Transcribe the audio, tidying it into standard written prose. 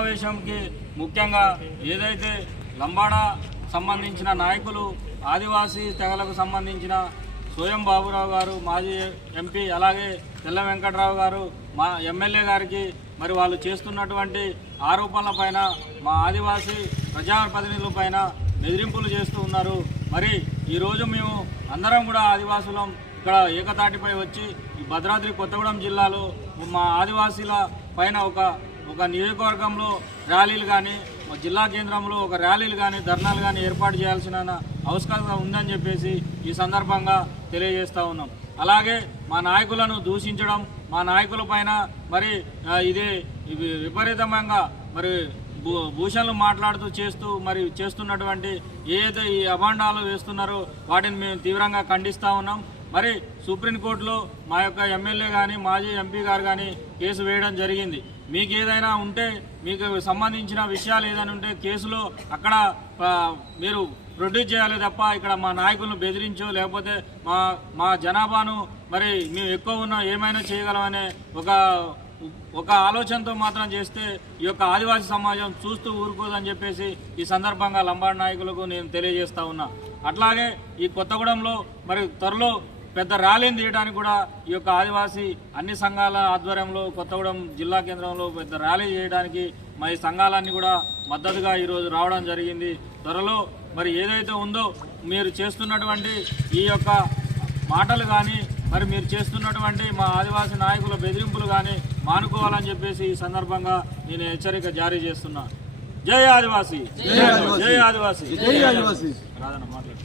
సమావేశంకి ముఖ్యంగా ఏదైతే లంబాడ సంబంధించిన నాయకులు ఆదివాసీ తెగలకు సంబంధించిన సోయం బాబురావు గారు మాజీ ఎంపీ, అలాగే తెల్ల వెంకట్రావు గారు మా ఎమ్మెల్యే గారికి మరి వాళ్ళు చేస్తున్నటువంటి ఆరోపణల పైన మా ఆదివాసీ ప్రజాప్రతినిధుల పైన బెదిరింపులు చేస్తూ ఉన్నారు. మరి ఈరోజు మేము అందరం కూడా ఆదివాసులం ఇక్కడ ఏకతాటిపై వచ్చి ఈ భద్రాద్రి కొత్తగూడెం జిల్లాలో మా ఆదివాసీల పైన ఒక నియోజకవర్గంలో ర్యాలీలు కానీ, జిల్లా కేంద్రంలో ఒక ర్యాలీలు కానీ, ధర్నాలు కానీ ఏర్పాటు చేయాల్సిన అవసరం ఉందని చెప్పేసి ఈ సందర్భంగా తెలియజేస్తూ ఉన్నాం. అలాగే మా నాయకులను దూషించడం, మా నాయకుల పైన మరి ఇది విపరీతంగా మరి భూషణలు మాట్లాడుతూ చేస్తున్నటువంటి ఏదైతే ఈ అభాండాలు వేస్తున్నారో వాటిని మేము తీవ్రంగా ఖండిస్తూ ఉన్నాం. మరి సుప్రీంకోర్టులో మా యొక్క ఎమ్మెల్యే కానీ మాజీ ఎంపీ గారు కానీ కేసు వేయడం జరిగింది. మీకు ఏదైనా ఉంటే, మీకు సంబంధించిన విషయాలు ఏదైనా ఉంటే కేసులో అక్కడ మీరు ప్రొడ్యూస్ చేయాలి తప్ప ఇక్కడ మా నాయకులను బెదిరించో లేకపోతే మా జనాభాను మరి మేము ఎక్కువ ఉన్నా ఏమైనా చేయగలమనే ఒక ఆలోచనతో మాత్రం చేస్తే ఈ యొక్క ఆదివాసీ సమాజం చూస్తూ ఊరుకోదని చెప్పేసి ఈ సందర్భంగా లంబాడ నాయకులకు నేను తెలియజేస్తా ఉన్నా. అట్లాగే ఈ కొత్తగూడెంలో మరి త్వరలో పెద్ద ర్యాలీని తీయడానికి కూడా ఈ యొక్క ఆదివాసీ అన్ని సంఘాల ఆధ్వర్యంలో కొత్తగూడెం జిల్లా కేంద్రంలో పెద్ద ర్యాలీ చేయడానికి మరి సంఘాలన్నీ కూడా మద్దతుగా ఈరోజు రావడం జరిగింది. త్వరలో మరి ఏదైతే ఉందో మీరు చేస్తున్నటువంటి ఈ యొక్క మాటలు కానీ, మరి మీరు చేస్తున్నటువంటి మా ఆదివాసీ నాయకుల బెదిరింపులు కానీ మానుకోవాలని చెప్పేసి ఈ సందర్భంగా నేను హెచ్చరిక జారీ చేస్తున్నా. జై ఆదివాసీ, జై ఆదివాసీ. రాదన్న మాట్లాడు.